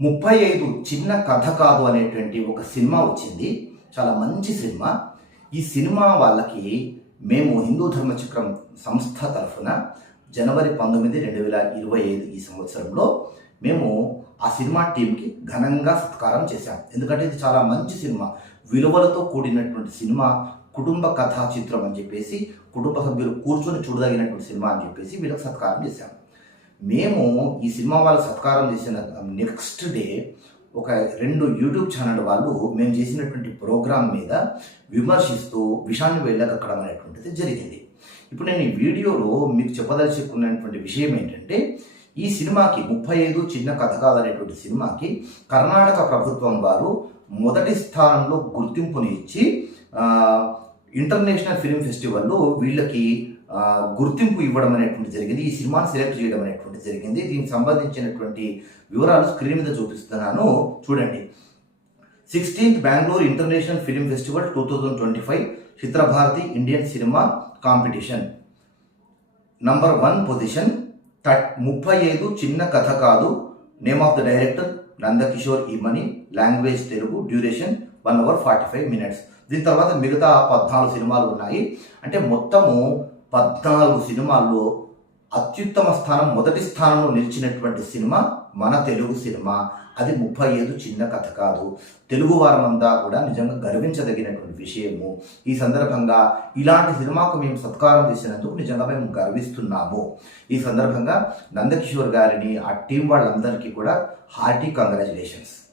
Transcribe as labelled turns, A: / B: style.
A: ముప్పై ఐదు చిన్న కథ కాదు అనేటువంటి ఒక సినిమా వచ్చింది. చాలా మంచి సినిమా. ఈ సినిమా వాళ్ళకి మేము హిందూ ధర్మచక్రం సంస్థ తరఫున జనవరి పంతొమ్మిది రెండు వేల ఇరవై ఐదు ఈ సంవత్సరంలో మేము ఆ సినిమా టీంకి ఘనంగా సత్కారం చేశాం. ఎందుకంటే ఇది చాలా మంచి సినిమా. విలువలతో కూడినటువంటి సినిమా కుటుంబ కథా చిత్రం అని చెప్పేసి కుటుంబ సభ్యులు కూర్చొని చూడదగినటువంటి సినిమా అని చెప్పేసి వీళ్ళకి సత్కారం చేశాం. మేము ఈ సినిమా వాళ్ళ సత్కారం చేసిన నెక్స్ట్ డే ఒక రెండు యూట్యూబ్ ఛానల్ వాళ్ళు మేము చేసినటువంటి ప్రోగ్రాం మీద విమర్శిస్తూ విషాన్ని వెళ్ళకక్కడం అనేటువంటిది జరిగింది. ఇప్పుడు నేను ఈ వీడియోలో మీకు చెప్పదలుచుకున్నటువంటి విషయం ఏంటంటే ఈ సినిమాకి ముప్పై ఐదు చిన్న కథ కాదనేటువంటి సినిమాకి కర్ణాటక ప్రభుత్వం వారు మొదటి స్థానంలో గుర్తింపుని ఇచ్చి ఇంటర్నేషనల్ ఫిల్మ్ ఫెస్టివల్లో వీళ్ళకి గుర్తింపు ఇవ్వడం అనేటువంటి జరిగింది ఈ సినిమాని సెలెక్ట్ చేయడం అనేటువంటి జరిగింది. దీనికి సంబంధించినటువంటి వివరాలు స్క్రీన్ మీద చూపిస్తున్నాను. చూడండి. Sixteenth Bengaluru international film festival two thousand twenty five Chitrabharati Indian cinema competition. Number one position third ముప్పై ఐదు చిన్న కథ కాదు. Name of the director Nandakishore Eemani language Telugu duration one hour forty five minutes. దీని తర్వాత మిగతా పద్నాలుగు సినిమాలు ఉన్నాయి. అంటే మొత్తము పద్నాలుగు సినిమాల్లో అత్యుత్తమ స్థానం మొదటి స్థానంలో నిలిచినటువంటి సినిమా మన తెలుగు సినిమా. అది ముప్పై ఐదు చిన్న కథ కాదు. తెలుగు వారమంతా కూడా నిజంగా గర్వించదగినటువంటి విషయము. ఈ సందర్భంగా ఇలాంటి సినిమాకు మేము సత్కారం చేసినందుకు నిజంగా మేము గర్విస్తున్నాము. ఈ సందర్భంగా నందకిషోర్ గారిని ఆ టీం వాళ్ళందరికీ కూడా హార్టీ కంగ్రాచులేషన్స్.